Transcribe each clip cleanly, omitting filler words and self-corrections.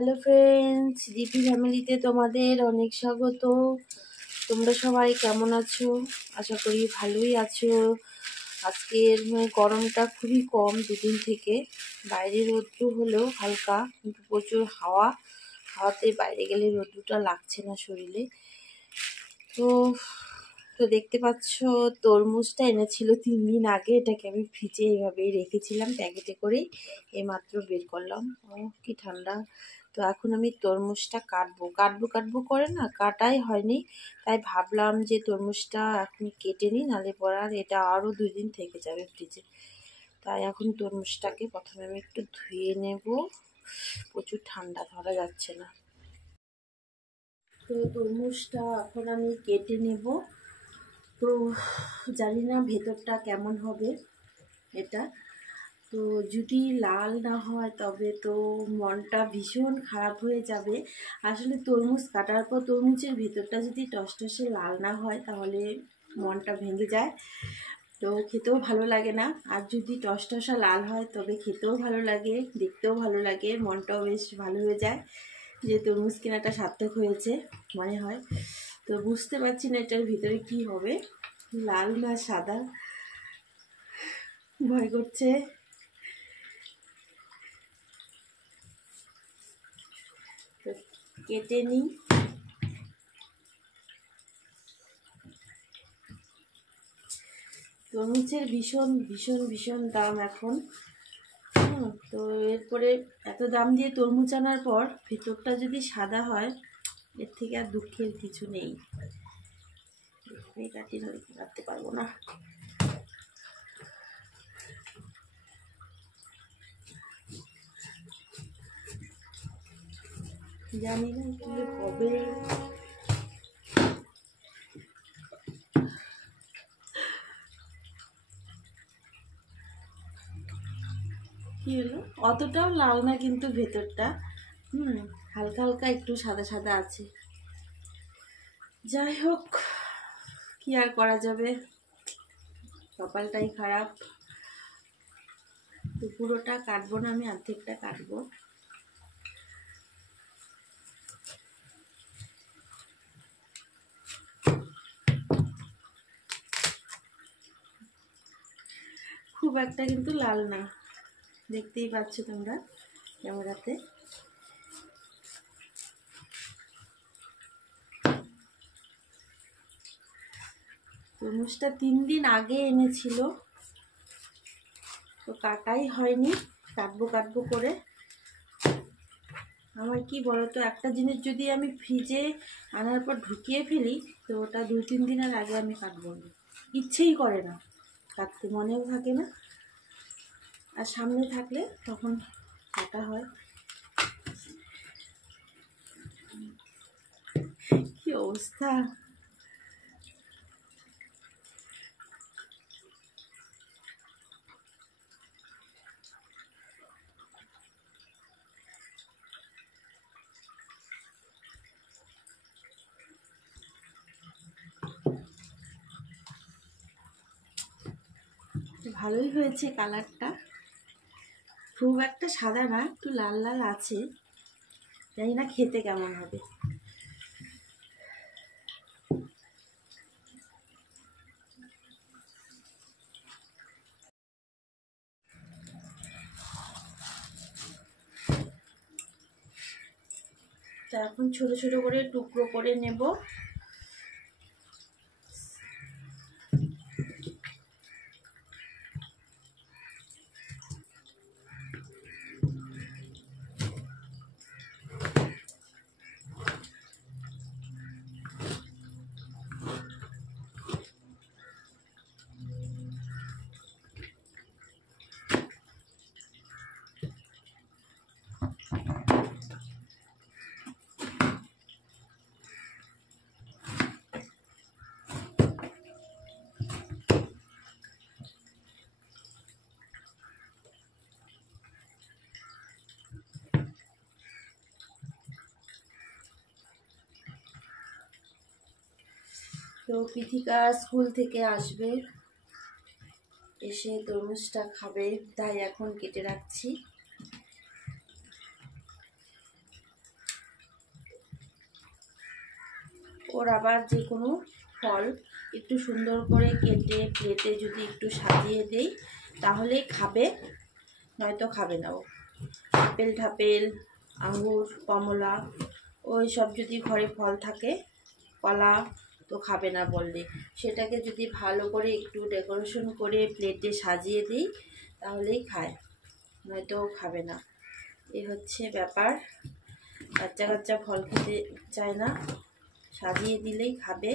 Hello friends, DP ফ্যামিলিতে তোমাদের অনেক স্বাগত। তোমরা সবাই কেমন আছো? আশা করি ভালোই আছো। আজকের গরমটা খুবই কম, দুদিন থেকে বাইরে রৌদ্র হলেও হালকা, কিন্তু প্রচুর হাওয়াতে বাইরে গেলে রৌদ্রটা লাগছে না শরীরে। তো তো দেখতে পাচ্ছ, তরমুজটা এনেছিল 3 দিন আগে। এটাকে আমি ফ্রিজে এইভাবেই রেখেছিলাম প্যাকেটে করেই, এইমাত্র বের করলাম। ও কি ঠান্ডা! তো এখন আমি তরমুজটা কাটবো করে না, কাটাই হয়নি। তাই ভাবলাম যে তরমুজটা এখন কেটে নিই, নালে পড়ার এটা আরও 2 দিন থেকে যাবে ফ্রিজে। তাই এখন তরমুজটাকে প্রথমে আমি একটু ধুয়ে নেব, প্রচুর ঠান্ডা, ধরা যাচ্ছে না। তো তরমুজটা এখন আমি কেটে নেব। তো জানি না ভেতরটা কেমন হবে এটা। তো যদি লাল না হয় তবে তো মনটা ভীষণ খারাপ হয়ে যাবে। আসলে তরমুজ কাটার পর তরমুজের ভেতরটা যদি টসটসে লাল না হয় তাহলে মনটা ভেঙে যায়, তো খেতেও ভালো লাগে না। আর যদি টসটসা লাল হয় তবে খেতেও ভালো লাগে, দেখতেও ভালো লাগে, মনটাও বেশ ভালো হয়ে যায় যে তরমুজ কেনাটা সার্থক হয়েছে মনে হয়। তো বুঝতে পারছি না এটার ভিতরে কি হবে, লাল না সাদা, ভয় করছে। তো কেটে নিই। তরমুজের ভীষণ ভীষণ ভীষণ দাম এখন। তো এরপরে এত দাম দিয়ে তরমুজ আনার পর ভেতরটা যদি সাদা হয়, এর থেকে আর দুঃখের কিছু নেই। কাটতে পারবো না। জানি না কি হবে। কি হলো, অতটাও লাল না কিন্তু ভেতরটা, হালকা হালকা একটু সাদা সাদা আছে। যাই হোক, কি আর করা যাবে, কপালটাই খারাপ। তো পুরোটা কাটবো না, আমি অর্ধেকটা কাটবো। খুব একটা কিন্তু লাল না, দেখতেই পাচ্ছ তোমরা ক্যামেরাতে। তরমুজটা 3 দিন আগে এনেছিল, তো কাটাই হয়নি, কাটবো করে। আমার কি বলতো, একটা জিনিস যদি আমি ফ্রিজে আনার পর ঢুকিয়ে ফেলি তো ওটা 2-3 দিনের আগে আমি কাটবো না, ইচ্ছেই করে না কাটতে, মনেও থাকে না। আর সামনে থাকলে তখন কাটা হয়। কি অবস্থা! ভালোই হয়েছে কালারটা, খুব একটা সাদা না, একটু লাল লাল আছে। জানি না খেতে কেমন হবে। তা এখন ছোট ছোট করে টুকরো করে নেব। তো পিথিকা স্কুল থেকে আসবে, এসে তরমুজটা খাবে, তাই এখন কেটে রাখছি। ওর আবার যে কোনো ফল একটু সুন্দর করে কেটে প্লেটে যদি একটু সাজিয়ে দেই তাহলেই খাবে, নয়তো খাবে না। ও আপেল ঠাপেল, আঙ্গুর, কমলা ওই সব যদি ঘরে ফল থাকে, কলা তো খাবে না বললে, সেটাকে যদি ভালো করে একটু ডেকোরেশন করে প্লেটে সাজিয়ে দিই তাহলেই খায়, নয়তো খাবে না। এই হচ্ছে ব্যাপার। বাচ্চা কাচ্চা ফল খেতে চায় না, সাজিয়ে দিলেই খাবে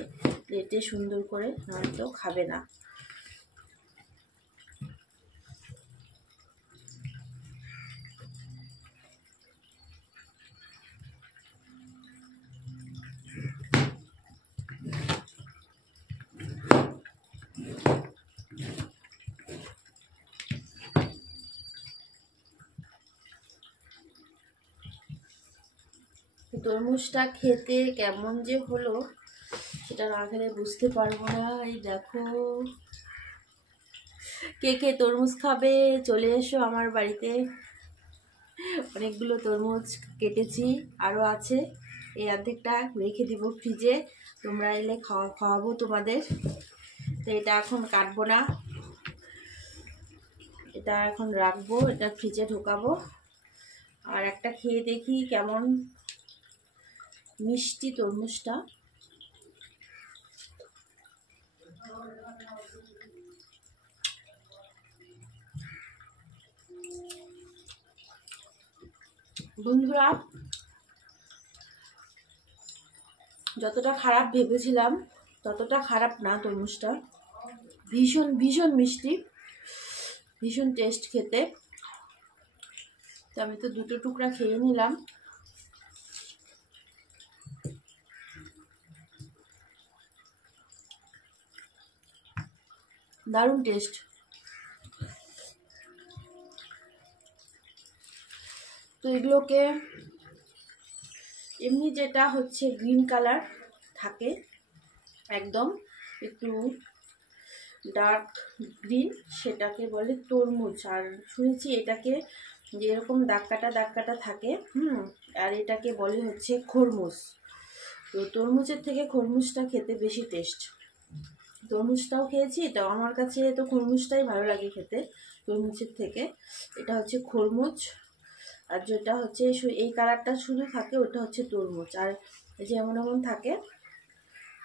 প্লেটে সুন্দর করে, নয়তো খাবে না। তরমুজটা খেতে কেমন যে হলো সেটা না খেলে বুঝতে পারবো না। এই দেখো, কে কে তরমুজ খাবে চলে এসো আমার বাড়িতে। অনেকগুলো তরমুজ কেটেছি, আরও আছে, এই অর্ধেকটা রেখে দিব ফ্রিজে, তোমরা এলে খাওয়াবো তোমাদের। তো এটা এখন কাটবো না, এটা এখন রাখবো, এটা ফ্রিজে ঢোকাবো। আর একটা খেয়ে দেখি কেমন মিষ্টি তরমুজটা। বন্ধুরা, যতটা খারাপ ভেবেছিলাম ততটা খারাপ না তরমুজটা, ভীষণ ভীষণ মিষ্টি, ভীষণ টেস্ট খেতে। তো আমি তো দুটো টুকরা খেয়ে নিলাম। দারুণ টেস্ট। তো এগুলোকে এমনি যেটা হচ্ছে গ্রিন কালার থাকে, একদম একটু ডার্ক গ্রিন, সেটাকে বলে তরমুজ। আর শুনেছি এটাকে যে এরকম দাগ কাটা থাকে, আর এটাকে বলে হচ্ছে খরমুজ। তো তরমুজের থেকে খরমুজটা খেতে বেশি টেস্ট। তরমুজটাও খেয়েছি, তো আমার কাছে তো খরমুজটাই ভালো লাগে খেতে তরমুজের থেকে। এটা হচ্ছে খরমুজ, আর যেটা হচ্ছে এই কালারটা শুধু থাকে ওটা হচ্ছে তরমুজ। আর এই যে এমন এমন থাকে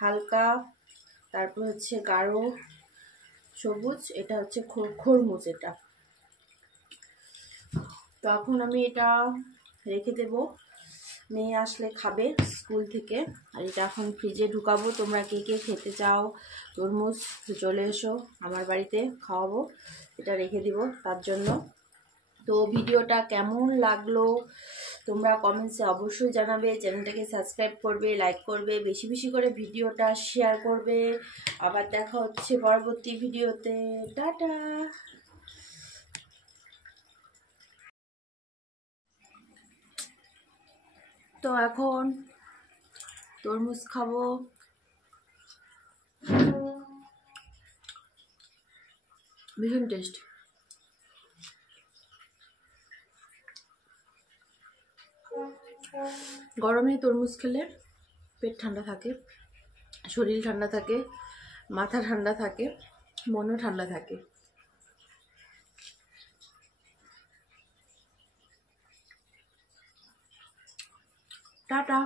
হালকা, তারপর হচ্ছে গাঢ় সবুজ, এটা হচ্ছে খরমুজ এটা। তো এখন আমি এটা রেখে দেব, মেয়ে আসলে খাবে স্কুল থেকে। আর এটা এখন ফ্রিজে ঢুকাবো। তোমরা কে কে খেতে চাও তরমুজ চলে এসো আমার বাড়িতে, খাওয়াবো। এটা রেখে দিব তার জন্য। তো ভিডিওটা কেমন লাগলো তোমরা কমেন্টসে অবশ্যই জানাবে, চ্যানেলটাকে সাবস্ক্রাইব করবে, লাইক করবে, বেশি বেশি করে ভিডিওটা শেয়ার করবে। আবার দেখা হচ্ছে পরবর্তী ভিডিওতে। টাটা। তো এখন তরমুজ খাবো, ভীষণ টেস্ট। গরমে তরমুজ খেলে পেট ঠান্ডা থাকে, শরীর ঠান্ডা থাকে, মাথা ঠান্ডা থাকে, মনও ঠান্ডা থাকে। টাটা।